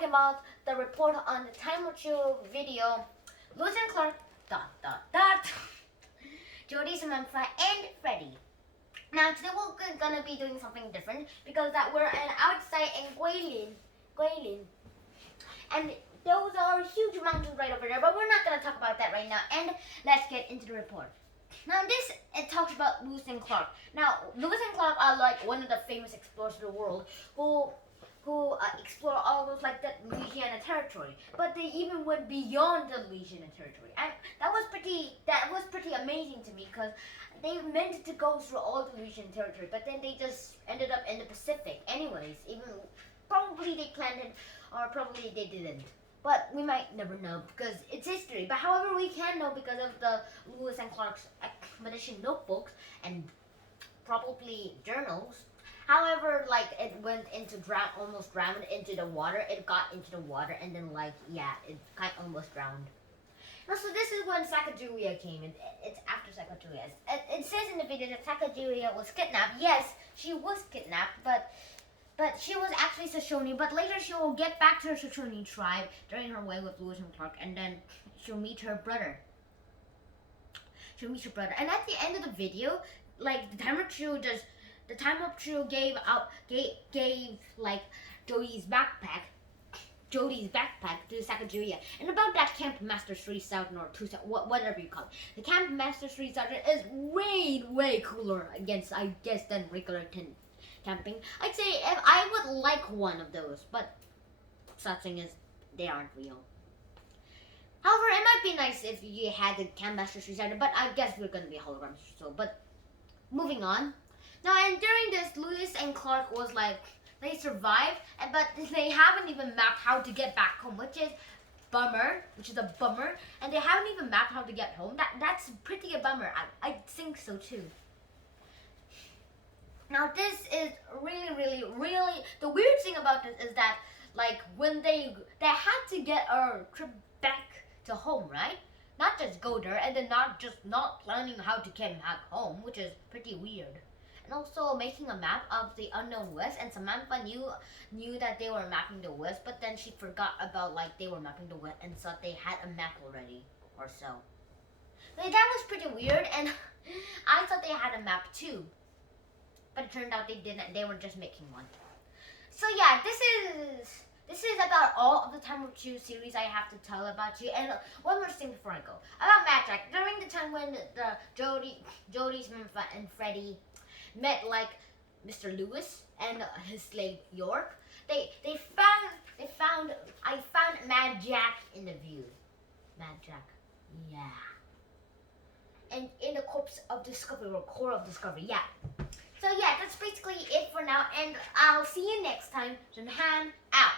talking about the report on the Time of Chill video. Lewis and Clark, ... JODIE, Samantha, and Freddie. Now today we're gonna be doing something different because that we're outside in Guilin, and those are huge mountains right over there. But we're not gonna talk about that right now. And let's get into the report. Now this it talks about Lewis and Clark. Now Lewis and Clark are like one of the famous explorers of the world who explore all those like the Louisiana territory, but they even went beyond the Louisiana territory, and that was pretty amazing to me because they meant to go through all the Louisiana territory, but then they just ended up in the Pacific. Anyways, even probably they planned it, or probably they didn't. But we might never know because it's history. But however, we can know because of the Lewis and Clark's expedition notebooks and probably journals. However, like it went into almost drowned into the water. It got into the water and then it kind of almost drowned. Now, so this is when Sacagawea came in. It's after Sacagawea. It says in the video that Sacagawea was kidnapped. Yes, she was kidnapped, but she was actually Shoshone. But later she will get back to her Shoshone tribe during her way with Lewis and Clark, and then she'll meet her brother. And at the end of the video, like the Time of Chill gave like JODIE's backpack to Sacagawea. And about that Camp Master 3 South North 2 South, whatever you call it. The Camp Master 3 South is way cooler than regular tent camping. I'd say if I would like one of those, but such thing is they aren't real. However, it might be nice if you had the Camp Master 3 South, but I guess we're gonna be holograms. So, but moving on. Now, and during this, Lewis and Clark was like, they survived, but they haven't even mapped how to get back home, which is a bummer. And they haven't even mapped how to get home. That's pretty a bummer. I think so too. Now, this is really, the weird thing about this is that, like, when they had to get a trip back to home, right? Not just go there and then not planning how to get back home, which is pretty weird. And also making a map of the unknown west, and Samantha knew that they were mapping the west, but then she forgot about like they were mapping the west and thought they had a map already or so. Like, that was pretty weird, and I thought they had a map too, but it turned out they didn't. They were just making one. So yeah, this is about all of the Time of Chill series I have to tell about you. And one more thing before I go about Mad Jack. During the time when the JODIE, Samantha, and Freddie met like Mr. Lewis and his slave York, I found Mad Jack in the view. Mad Jack, yeah. And in the corpse of discovery, or core of discovery, yeah. So yeah, that's basically it for now, and I'll see you next time. Junhan out.